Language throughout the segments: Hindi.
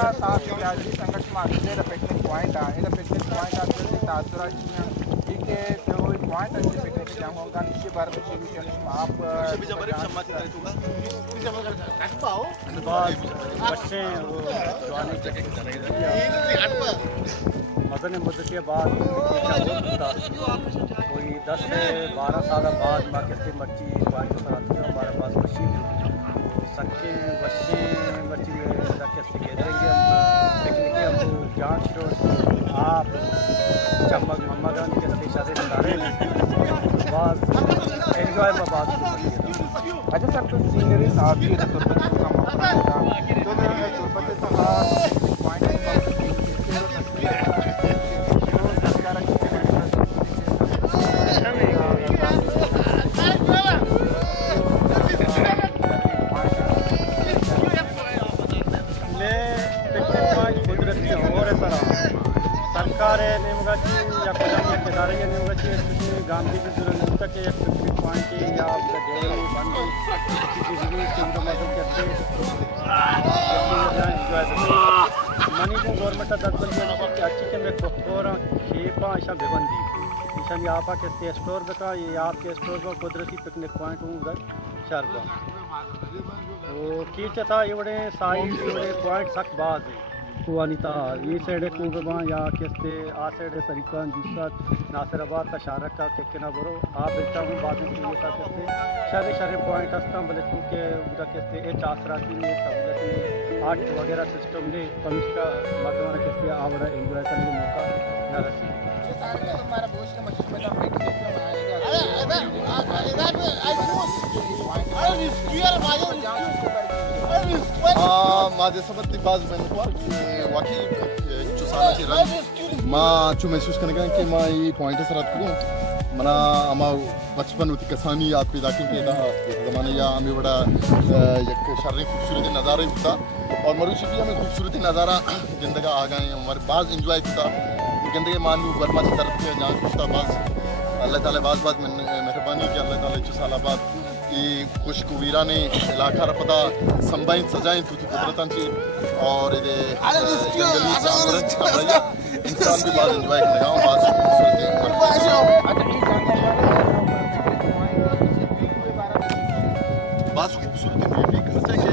साफ बिरादरी संघर्ष में पिकनिक पॉइंट है पिकनिक पॉइंट आपके तासुरा ठीक है जो पॉइंट अच्छे पिकनिक जाऊंगा नीचे बार आप बच्चे मदन मुद्दत के बाद कोई 10 से 12 साल बाद माँ किसी मच्छी पानी पर आती है हमारे पास मच्छी सच्चे बच्चे मच्छी कैसे खेलेंगे हम पिकनिक हम जान आप चमक मम्मगन कैसे शादी नजारे बस एंजॉय में बात अच्छा सर तो सीनरी साहब भी तुर्बत का मौका था तो तुर्बत साहब पॉइंट सरकार नेमगाची या किनारे नेमगाची गांधी नंतर के एक पिकनिक पॉइंट या डेरी बंद मनी को गवर्नमेंट दस अच्छी के मैं कोरा खेपा ऐसा बेबंदी ईशान यहाँ पर के स्टोर बता ये आपके स्टोर पर कुदरती पिकनिक पॉइंट हूँ उधर शहर तो कीचे था इवड़े साइड इवड़े पॉइंट सख्त बात वानिता ये साइड कुबा या किसते आ साइड तरीका दूसरा नासिराबाद का शारक का के ना बरो आप बेटा हूँ बाद में ये का किसते सारे सारे पॉइंट हस्ता बोले क्योंकि उधर किसते ए चासरा की ये सब आर्ट वगैरह सिस्टम ले कम का मर्दवाना किसते आवड़ा एंजॉय करने का मौका न रसी हमारा बोझ का मशहूर में माझे सबत बाज में वाकई चुसाची रन माँ चु महसूस करने का कि माँ ये पॉइंट से रख करूँ मना अमा बचपन होती कसानी याद पैदा की ज़माने या हमें बड़ा एक शारीरिक खूबसूरती नज़ारा होता और मरुशी भी हमें खूबसूरती नज़ारा ज़िंदगी आ गए हमारे बाज इंजॉय होता ज़िंदगी मानू बर्मा से तरफ के जहाँ होता बाज अल्लाह ताला बाज बाज मेहरबानी की अल्लाह ताला 6 साल बाद ये खुशकुवीरा ने इलाका रपदा संबाइन सजाएं थी कुदरतांची और ये जंगली जानवर इंसान भी बात एंजॉय करने का बात खूबसूरती भी करते हैं कि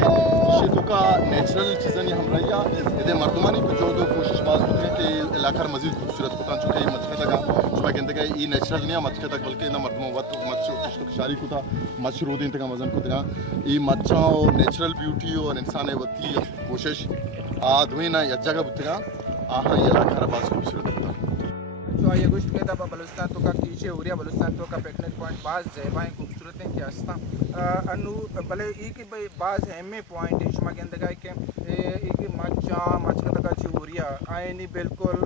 शेतों का नेचुरल चीज़ें हम रहिया ये मर्दमानी पे जो कोशिश बात होती है कि इलाका मजीद खूबसूरत होता चुके मचके तक सुबह कहते हैं ये नेचुरल नहीं है मचके तक बल्कि ना मर्दमों वक्त मच शारी को था मशरूद इंतका मजन को था ये मच्छा और नेचुरल ब्यूटी और इंसान वती कोशिश आदमी ना यह जगह बुतगा आहा ये इलाका बात खूबसूरत होता तो ये गुश्त के दबा बलुस्तान तो का कीचे उरिया बलुस्तान तो का पिकनिक पॉइंट बाज जेबाएं खूबसूरत हैं कि हस्ता अनु भले ई की बाज एमए पॉइंट इशमा के अंदर के ई की मच्छा मच्छा तक अच्छी उरिया आए नहीं बिल्कुल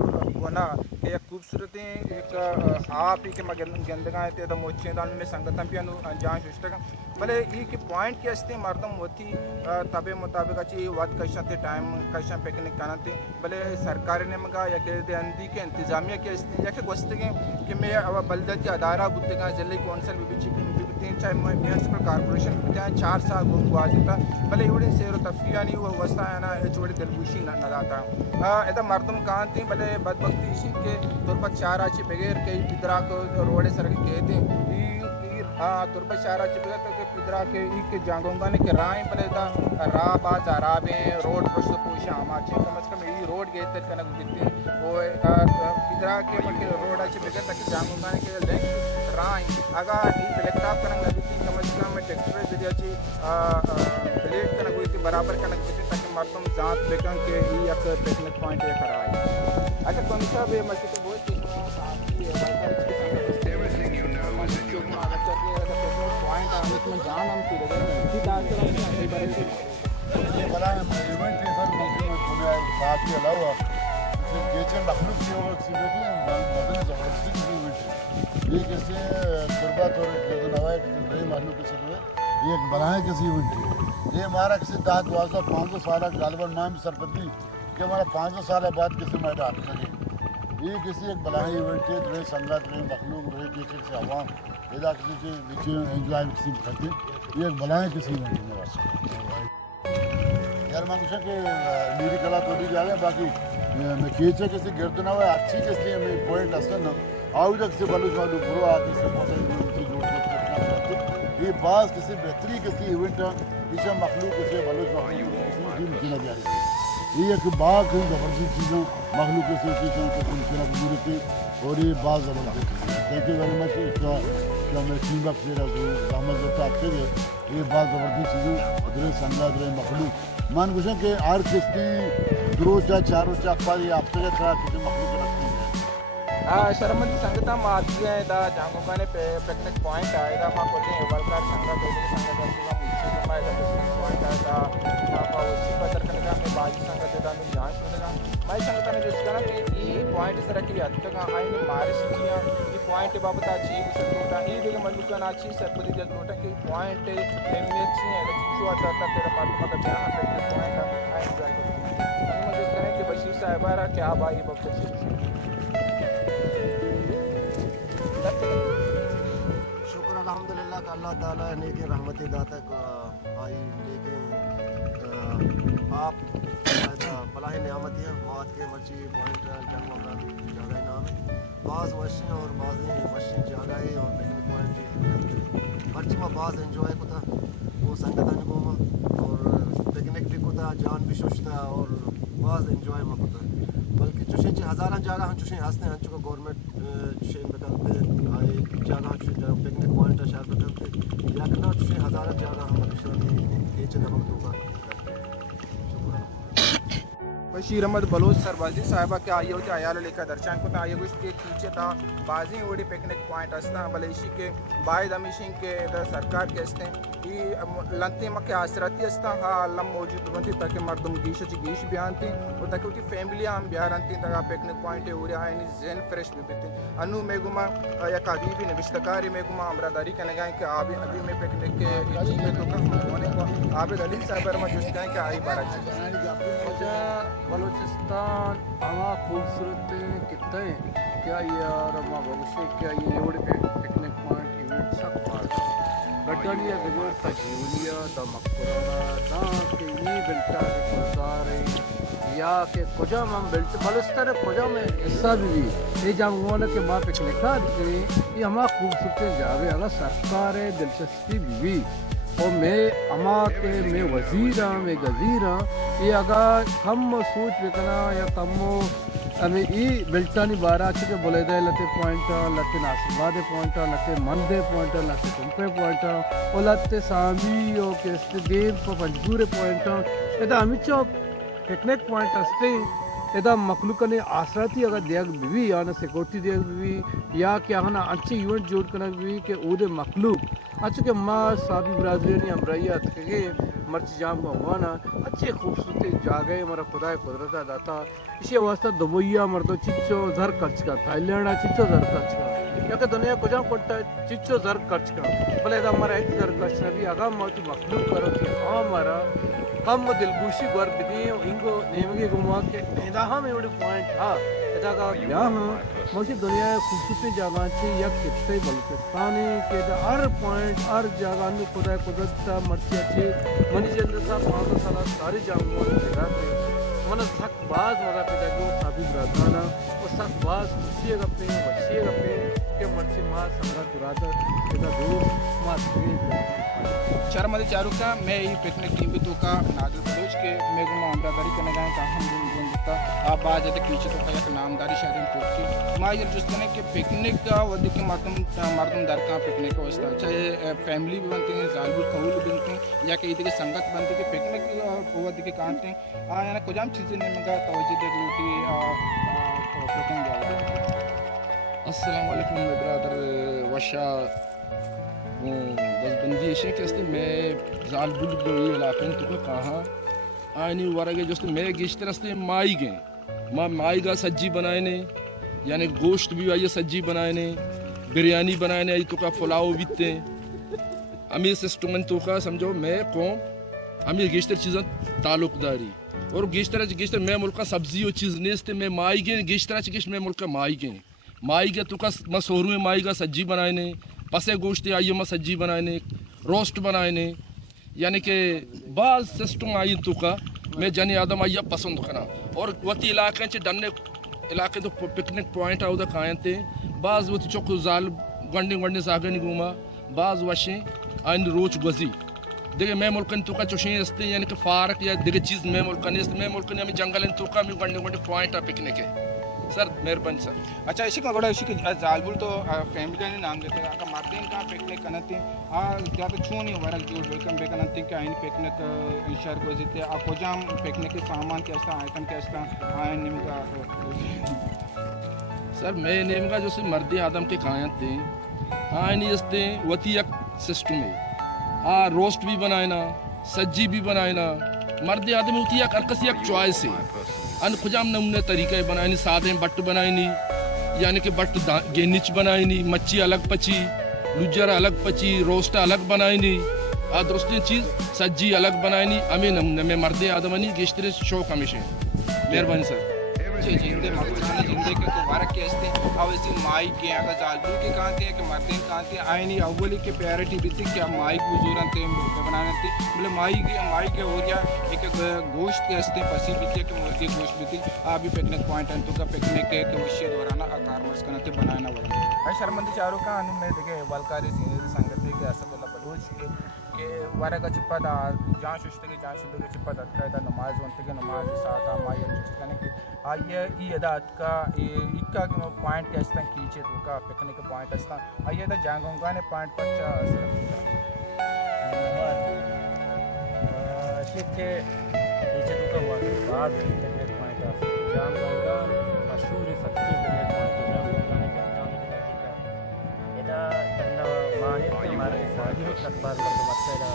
बना कि एक खूबसूरत है एक आप ही के मगर गंदगा है तो मोचे दाल में संगतम भी अनु जान शुष्टक भले ई की पॉइंट के हस्ते मर्दम होती तबे मुताबिक अच्छी वक्त कशा थे टाइम कशा पिकनिक करना थे भले सरकार ने मगा या के अंदी के इंतजामिया के हस्ते या के गोश्त कि मैं अब बलदती अदारा बुद्धिगा जिले कौंसल चाहे म्यूनसिपल कॉर्पोरेशन चाहे 4 साल घूम को आ जाता भले इवड़े सैर तफरिया नहीं हुआ वस्ता है ना चोड़ी दिलगुशी न जाता ऐसा मर्दम कहाँ थी भले बदबख्ती इसी के तौर पर 4 आची बगैर कई पिदरा को रोडे सर कहते तुरबा शारा चिपला के पिदरा के ई के जांगोंगा ने के राय भले था राह बाज आराबे रोड पश्तो पोशा आमाचे कम से कम ई रोड गए तक कनक दिखते वो पिदरा के मके रोड आचे बगैर तक जांगोंगा ने के लेंथ राय अगर ई लैपटॉप कनक लगती कम से कम ट्रैक्टर जरिए ची प्लेट कनक हुई बराबर कनक होती ताकि मर्दम जात बेकन के ई एक पिकनिक पॉइंट ये कराए अच्छा कौन सा भी मस्जिद तो बहुत पॉइंट आने में जान हम इसी दार से बड़ा इवेंट है सर मुझे साथ के अलावा किचन लखनऊ की और सिटी मदन जबरदस्ती इवेंट ये कैसे गुरबात और नवाए नए मालूम के साथ ये एक बनाए किसी इवेंट है ये हमारा किसी दाद वास्ता 500 साल गालबन नाम सरपंची कि हमारा 500 साल बाद किसी में हाथ लगे ये किसी एक बनाए इवेंट है रहे संगत रहे मखलूक रहे किचन से आवाम इधर किसी के नीचे एंजॉय किसी करते ये एक बनाए किसी इवेंट है यार मैं कुछ के मेरी कला थोड़ी जागे बाकी मैं केचे कैसे गिरदो ना अच्छी कैसे मैं पॉइंट असतं ना आउजक से बलूच वालू बुरो आके से पता ये बास किसी बेहतरी किसी इवेंट इसे मखलूक किसी बलूच मखलूक दिन की लग रही ये एक बात है जबरदस्त चीज़ों मखलूक किसी चीज़ों को सुनना जरूरत और ये बात जबरदस्त थैंक यू वेरी मच इसका मैं टीम अप से रहा हूँ सहमत होता आपसे ये बात जबरदस्त चीज़ों अदरे संगा अदरे मखलूक मान कुछ के आर किस्ती दरोचा चारोचा पाल ये आपसे तरह किसी मखलूक रखती है शर्मंदी संगता माती आहे दा जांगोबाने पिकनिक पॉइंट आहे दा मा कोणी हेवलकार संघा बेली संघा करतीला मुझे माय दा पिकनिक पॉइंट आहे दा मा पावसी पत्र कनका में बाजी संघा देदा में जांच होगा माय संगता ने जिसका ना कि ई पॉइंट सर की हद तक आईने मारे सिटिया ई पॉइंट बाबत अच्छी कुछ ई देगे मल्लुका ना अच्छी सरपदी जग लोटा कि पॉइंट एमएच है जो आता तेरा मालूम का क्या पिकनिक पॉइंट आई एंजॉय करते हैं मुझे कहने कि बशीर साहब आ क्या भाई बब्बे शुक्र अल्हम्दुलिल्लाह का अल्लाह ताला ने के रहमत दाता आई लेके आप बलाही नियामत है मौत के मर्ची पॉइंट जंग वाला जगह नाम है बाज वशी और बाज़ें वशी जगह है और पिकनिक पॉइंट मर्ची में बाज एंजॉय कोता वो संगतन को और पिकनिक भी कोता जान भी शुश्ता और बाज एंजॉय में कोता बल्कि चुशे हज़ारा जगह हम चुशे हंसते हैं चुका गवर्नमेंट चुशे बदलते आए जगह चुशे पिकनिक पॉइंट शहर बदलते या करना चुशे हज़ारा जगह हम ये चंद हम तो का बशीर अहमद बलोच सरबाजी साहिबा के आये होते आयाल लेकर दर्शन को आये कुछ के खींचे था बाजी ओडी पिकनिक पॉइंट अस्ता बलेशी के बायद अमीशिंग के सरकार के अस्ते ई लंते मके आसरती अस्ता हा लम मौजूद बनती ताकि मर्दम गीश बयान थी और ताकि उनकी फैमिली हम बिहार अंती तक पिकनिक पॉइंट है उरे आए जैन फ्रेश भी बिते अनु मेगुमा या कादी भी निविष्टकारी मेगुमा अमरादारी के लगाएं कि अभी अभी में पिकनिक के जी में तो कम होने को आबिद अली साहब में जो कहें कि आई बारह बलूचिस्तान हवा खूबसूरत कितने क्या यार माँ भविष्य क्या ये एवढे पिकनिक पॉइंट इवेंट सब पार्ट गड्डलिया बगैर तजीवलिया द मकबरा दा के ये बिल्टा के गुजारे या के कुजा हम बिल्ट बलुस्तान कुजा में ऐसा भी ये जब हुआ के माँ पिकनिक का ये हमारा खूबसूरत जावे अगर सरकार दिलचस्पी भी और मैं अमा के मैं वज़ीर हाँ मैं गज़ीर हाँ ये अगर कम सोच बेकना या कम हमें ये बिल्टानी बारह के बोले दे लते पॉइंट लते नासिबाद पॉइंट लते मंदे पॉइंट लते कुंपे पॉइंट और लते सामी और केस्ट देव को पंजूरे पॉइंट ये अमित पिकनिक पॉइंट असते यदा मखलूक ने आसराती अगर देख भी या ना सिक्योरिटी देख भी या क्या है ना अच्छे इवेंट जोड़ कर भी के उदे मखलूक अच्छा के माँ साबी ब्राज़ील अमराइया के मर्च जाम का हुआ ना अच्छे खूबसूरत जागे हमारा खुदा कुदरत दाता इसी वास्ता दुबैया मर्दो चिच्चो जर खर्च का थाईलैंड चिच्चो जर खर्च का या कि दुनिया को जहाँ कोटा चिच्चो जर खर्च का भले हमारा एक जर खर्च ना भी आगा मौती मखलूक करो कि हमारा कम दिलगुशी गौर बिदी इंगो नेमगे घुमा के नेदाहा में बड़ी पॉइंट था इधर का यहाँ मुझे दुनिया खूबसूरत जगह से या कितने बलूचिस्तान के हर पॉइंट हर जगह में खुदा कुदरत मर्ची अच्छी मनी चंद्र साहब पाँच साल सारी जगहों जगह पे मन सकबाज मजा पैदा जो साबित राजाना और सकबाज खुशी गप्पे वशी गप्पे के मर्ची माँ संग्रह कुरादा इधर दोस्त माँ शर्मदी चारू का मैं ही पिकनिक टीम भी तो का नादिर बलोच के मैं गुमा अमरादारी करने गए का हम दिन देता आप बात जाते कीचे तो का नामदारी शादी पोट की माँ ये जिस तरह के पिकनिक का वधी के मर्दम दर का पिकनिक का वस्ता चाहे फैमिली भी बनती है जालबुल कबूल भी बनती हैं या कई तरह संगत बनती है पिकनिक वधी के कांटे या ना कुछ चीज़ें नहीं मंगा तवज्जो दे रोटी अस्सलाम वालेकुम ब्रदर वशा बस बंदी शेख हस्ते मैं जाल बुल ये इलाके में तो कहाँ आनी वरगे जो मैं गिश्तर हस्ते माई गए माई का सज्जी बनाए ने यानी गोश्त भी आई सज्जी बनाए ने बिरयानी बनाए ने आई तो का पुलाव बीतते अमीर सिस्टम तो का समझो मैं कौन अमीर गिश्तर चीज़ें ताल्लुकदारी और गिश्तर मैं मुल्क का सब्जी और चीज़ नेस्ते मैं माई गए गिश्तर मैं मुल्क का माई के तो का मसोरू में माई का सज्जी बनाए ने पसे गोश्त आई मैं सज्जी बनाए ने रोस्ट बनाए ने यानी कि बाज़ सिस्टम आई तो का मैं जनी आदम आइया पसंद करा और वती इलाके च डन्ने इलाके तो पिकनिक पॉइंट आउदा कायते बाज वती चोक जाल गंडी सागन गुमा बाज वशे आइन रोच गजी देखे मैं मुल्कन तो का चोशे अस्ते यानी कि फारक या देखे चीज मैं मुल्कन इस मैं मुल्कन यानी जंगल तो का मी गंडी पॉइंट आ पिकनिक है सर मेहरबानी सर अच्छा इसी का बड़ा इसी के जालबुल तो फैमिली ने नाम देते हैं का मार्टिन का पिकनिक करते हैं क्या तो छू नहीं वरक जो वेलकम पे करते कि आइन पिकनिक इंशार को जीते आप को जाम पिकनिक के सामान के ऐसा आइटम के ऐसा आइन निम का सर मैं नेम का जो से मर्द आदम के कायत थे आइन इसते वती एक सिस्टम है रोस्ट भी बनाए ना सज्जी भी बनाए ना मर्द आदमी होती है करकसी एक चॉइस है अन खुजाम नमूने तरीके बनाए सादे बट बनाई यानी कि बट गेनिच बनाई मच्छी अलग पची लुजर अलग पची रोस्ट अलग बनाई दुरुस्त चीज़ सज्जी अलग बनाई अमे नमूने में मर्द आदमनी गेश्तरे शौक हमेशा मेहरबानी सर जिंदे मकसद जिंदे के वारक के अस्ते अवसी माई के अगर जालबुल के कहते हैं कि मर्दीन कहते हैं आईनी अव्वली के प्यारिटी बिती क्या माई गुजूरन थे बनाने थे मतलब माई के हो गया एक गोश्त के अस्ते पसी बिती के मुर्गी गोश्त बिती अभी पिकनिक पॉइंट अंतु का पिकनिक के विषय दौरान आकार मर्स करते बनाना वरना आई शर्मंदी चारों का अनु में देखे बलकारी सीनियर संगति के असदुल्ला बलूच के वारक चिपदा जान शुष्ट के जान शुद्ध के चिपदा कहता नमाज वंत के नमाज साता माई जुस्तने के आइए ई अदात का इक्का के पॉइंट के अस्ता कीचे तो का पिकनिक के पॉइंट अस्ता आइए द जांगोंगा ने पॉइंट पच्चा शिके नीचे तो का बाद पिकनिक पॉइंट है जांगोंगा मशहूर सच्ची पिकनिक पॉइंट जांगोंगा ने कहता एदा तंदा माने के मारे साजी तकबार को मसला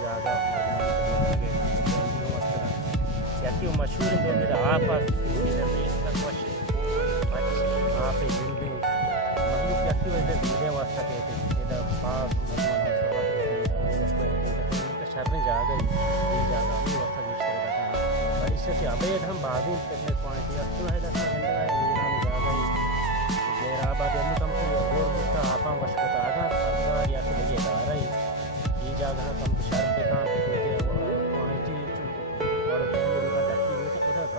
ज़्यादा याकि वो मशहूर है मेरा आपास इधर से तक वशे वहाँ पे जिंदगी मतलब याकि वजह जिंदगी वास्ता कहते हैं इधर पास शर्म जागा ही जागा भी वास्ता यूज़ कर रहा है और इससे अबे हम बाजू पिकनिक पॉइंट या तो है दस जिंदगी वीरान जागा ही मेरा बात ये कम से और उसका आपा वश को आधा सरकार या तो ये आ रही ये जागा कम शर्म पे कहाँ पे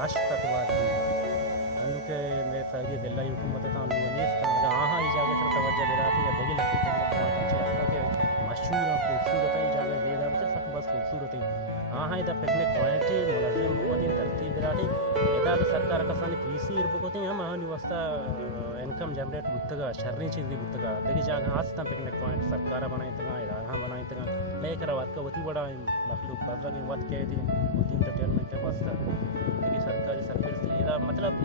रश तत्वाद అందుకే మే ఫైది దిల్లా हुकूमत था हाँ ये जगह पर तवज्जो दे रहा थी या देगी लगती है मशहूर और खूबसूरत है जगह ज़ेदार से सब बस खूबसूरत है हाँ इधर पिकनिक पॉइंट है मुलाजिम बहुत ही तरतीब दिलाती इधर सरकार का सानी पीसी इरबोते हैं हम निवस्ता इनकम जनरेट गुत्तगा शर्री चीज़ गुत्तगा देखिए जगह आस्था पिकनिक पॉइंट सरकार बनाई तगा इधर बनाई तगा लेकर बात का वती बड़ा मखलूक बदला की बात कह दी वती इंटरटेनमेंट के वास्ता देखिए सरकारी सर्विस इधर मतलब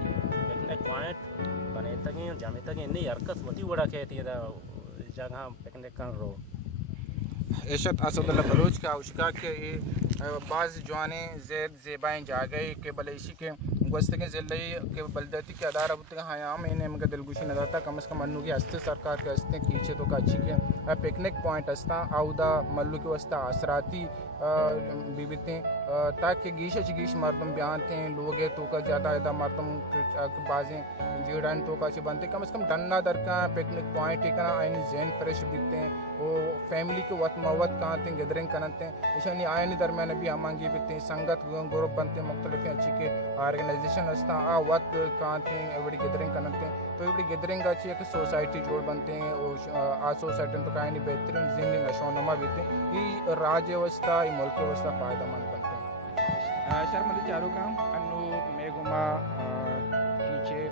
पिकनिक पॉइंट बने तक जाने तक इन्हें हरकत वती बड़ा कहती है जगह पिकनिक कर रो इशत असदुल्ला बलूच का उशका के बाज़ जवाने ज़ैद ज़ेबाएँ जा गए के बलेशी के गस्तके ज़िले के बलदती के अदारा बुत हयाम इन्हें मगर दिलगुशी नदाता कम से कम मन्नू की हस्ते सरकार के हस्ते कीचे तो का अच्छी के पिकनिक पॉइंट हस्ता आउदा मल्लू के वस्ता असराती बीबीते ताकि गीश मर्दम बयान थे लोग तो का ज़्यादा इदा मर्दम बाजें जीड़ान तो का बनते कम से कम डन्ना दर का पिकनिक पॉइंट टिकना आइन जैन फ्रेश बीतते हैं वो फैमिली के वत मवत कहाँ थे गैदरिंग करते हैं इशानी आयन दरमियान भी आमांगी बीतते संगत ग्रुप बनते मुख्तलिफ अच्छी के ऑर्गेनाइजेशन हस्ता आ वत कहाँ थे एवरी गैदरिंग करते तो एवरी गैदरिंग अच्छी एक सोसाइटी जोड़ बनते हैं और आ सोसाइटी तो कहीं बेहतरीन जिंदगी नशोनमा बीते ये राज्य व्यवस्था ये मुल्क व्यवस्था फ़ायदेमंद बनते हैं शर्मली चारों काम अनु मेघुमा कीचे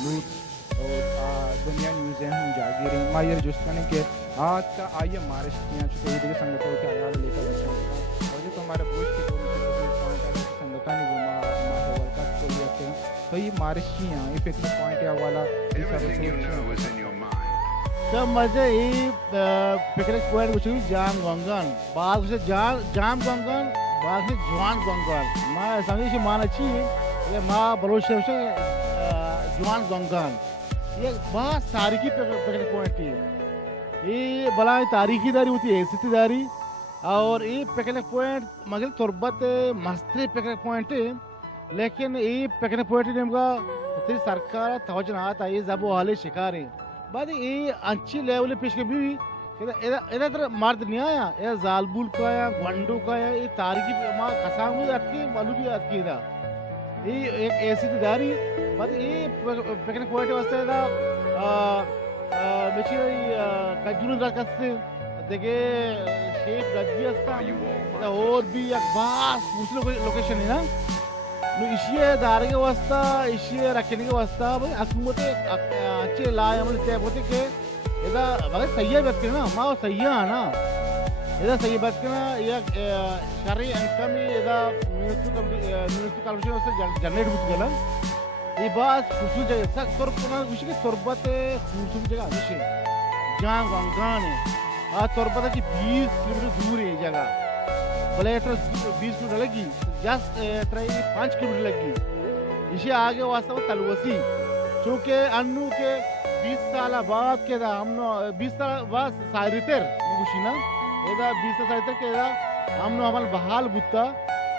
लूट और दुनिया न्यूज़ हम जागीर मायर जुस्ताने के आज का आइए महाराष्ट्र चुके हुए संगठनों के आयाल लेकर अच्छा और जो हमारे बुश के संगठन नहीं घूमा हमारे वर्कआउट को भी अच्छे तो ये महाराष्ट्र यहाँ ये पिकनिक पॉइंट या वाला तो मजे ये पिकनिक पॉइंट कुछ भी जाम गंगन बाद से जाम गंगन बाद से जवान गंगन माँ समझी से मान अच्छी ये माँ बलोच से जवान गंगन ये बहुत तारीखी पिकनिक पॉइंट है ये बला तारीखी दारी होती है ऐसी दारी और ये पिकनिक पॉइंट मगर तुरबत मस्ती पिकनिक पॉइंट है लेकिन ये पिकनिक पॉइंट नेमका तेरी सरकार तवज्जो आता है जब वो हाले शिकार है बाद ये अच्छी लेवल पेश के भी इधर इधर मर्द नहीं आया, ये जालबुल का या गंडू का या ये तारीखी माँ कसाम भी अटकी मालूम भी अटकी था। ये एक ऐसी दारी बस ये पिकनिक पॉइंट वास्ते था मिचिन कजून रखते देखे शेप रजी असता और भी एक बास दूसरे लोकेशन है ना इशिये दार के वास्ता इशिये रखने के वास्ता भाई अकुमते अच्छे लाए हमने तय होते के इधर बगैर सही बात करना माँ सही है ना इधर सही बात करना ये शहरी इनकम इधर म्यूनिसिपल कॉर्पोरेशन से जनरेट होती है ना ये बात खुशी जगह सर तोर पुना खुशी के तोरबते खुशी जगह खुशी जहाँ गंगान है तोरबते की 20 किलोमीटर दूर है जगह भले 20 किलोमीटर लगी जस्ट 5 किलोमीटर लगी इसे आगे वास्तव में तलवसी चूँकि अन्नू के 20 साल बाद के दा हम 20 साल बाद सारितर मुगुशिना इधर 20 साल सारितर के दा हम हमारे बहाल बुत्ता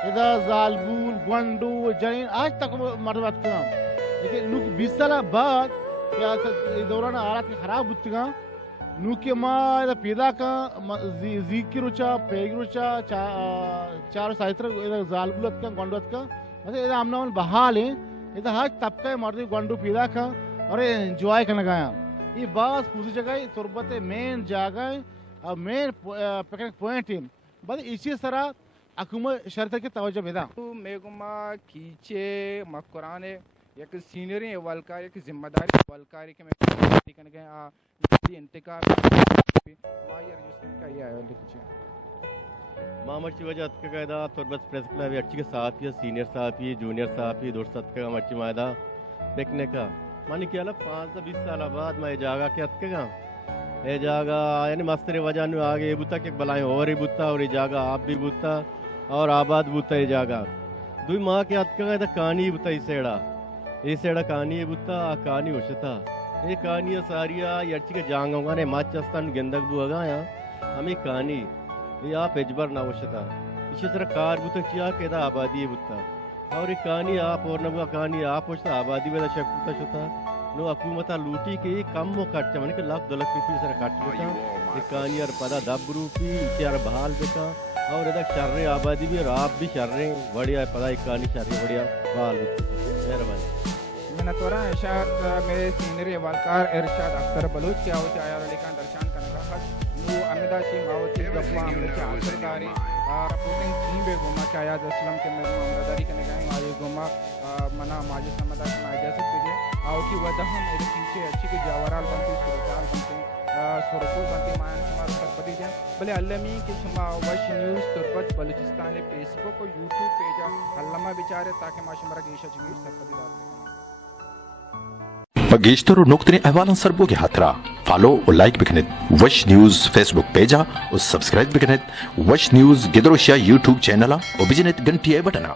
इधर जालबुल गंडू जैन आज तक मर्द बात करना लेकिन नू 20 साल बाद क्या दौरान आरात के खराब बुत्तिगा नू के माँ इधर पैदा का जीक की रुचा पेग रुचा चार सारितर इधर जालबुल का गंडू का मतलब इधर हम बहाल है इधर हर तबका मर्द गंडू पैदा का और एंजॉय करने गया ये बस दूसरी जगह तुरबत मेन जगह और मेन पिकनिक पॉइंट है बस इसी तरह अकुमा शर्त के तवज्जो बेदा मेगुमा कीचे मकुराने एक सीनियर वलकार एक जिम्मेदारी वलकारी के मैं करने गया इंतकाल मायर जिसने का ये आया लिखिए मामर्ची वजह के कायदा तुरबत प्रेस क्लब अच्छी के साथ ही सीनियर साथ ही जूनियर साथ ही दोस्त साथ का मर्ची मायदा देखने का मानी क्या 5-20 साल बाद मैं जागा के अतकेगा ये जागा यानी मस्तर वजह ने आगे ये बुता के बलाएं और ही बुता और ये जागा आप भी बुता और आबाद बुता ये जागा दुई माँ के अतकेगा इधर कहानी बुता इस सेड़ा कहानी ये बुता कहानी होशता ये कहानी सारिया ये अच्छी के जांगा ने माचस्तान गेंदक बुआगा यहाँ हमें कहानी ये आप एजबर ना होशता इसी तरह कार बुता चिया के दा आबादी ये बुता और ये कहानी आप और नबुआ कहानी आप होता आबादी में शक्ता होता नो हुकूमत लूटी के कम खर्च मैंने कि $1 लाख सर खर्च होता ये कहानी और पदा दब रूपी इचार बहाल बेटा और इधर शर्रे आबादी भी और आप भी शर्रे बढ़िया पता एक कहानी शर्रे बढ़िया बहाल मेहरबानी मैंने तोरा इरशाद मेरे सीनियर वलकार इरशाद अख्तर बलूच क्या होते आयार अली खान दर्शान करने का नो अमिदा सी मावती गप्पा हमने आखिरकारी सपोर्टिंग टीम बे गोमा क्या याद असलम के मेरे अमरदारी करने गए आये गोमा मना माजी समदा की इजाजत दीजिए आओ कि वह हम मेरे पीछे अच्छी के जवाहराल बनते सुरताल बनते सुरपुर बनते मायन शुमार सरपति जाए भले अल्लमी के शुमा वश न्यूज़ तुरबत बलूचिस्तान फेसबुक और यूट्यूब पेज अल्लमा बेचारे ताकि माशमरा गेशा चीज सरपति दाद गेश्तर नुक्तने अहवालन सरबोगे हाथरा फॉलो और लाइक बिकनेत वश न्यूज़ फेसबुक पेजा और सब्सक्राइब बिकनेत वश न्यूज़ गिदरोशिया यूट्यूब चैनल और बिजनेत घंटिया बटना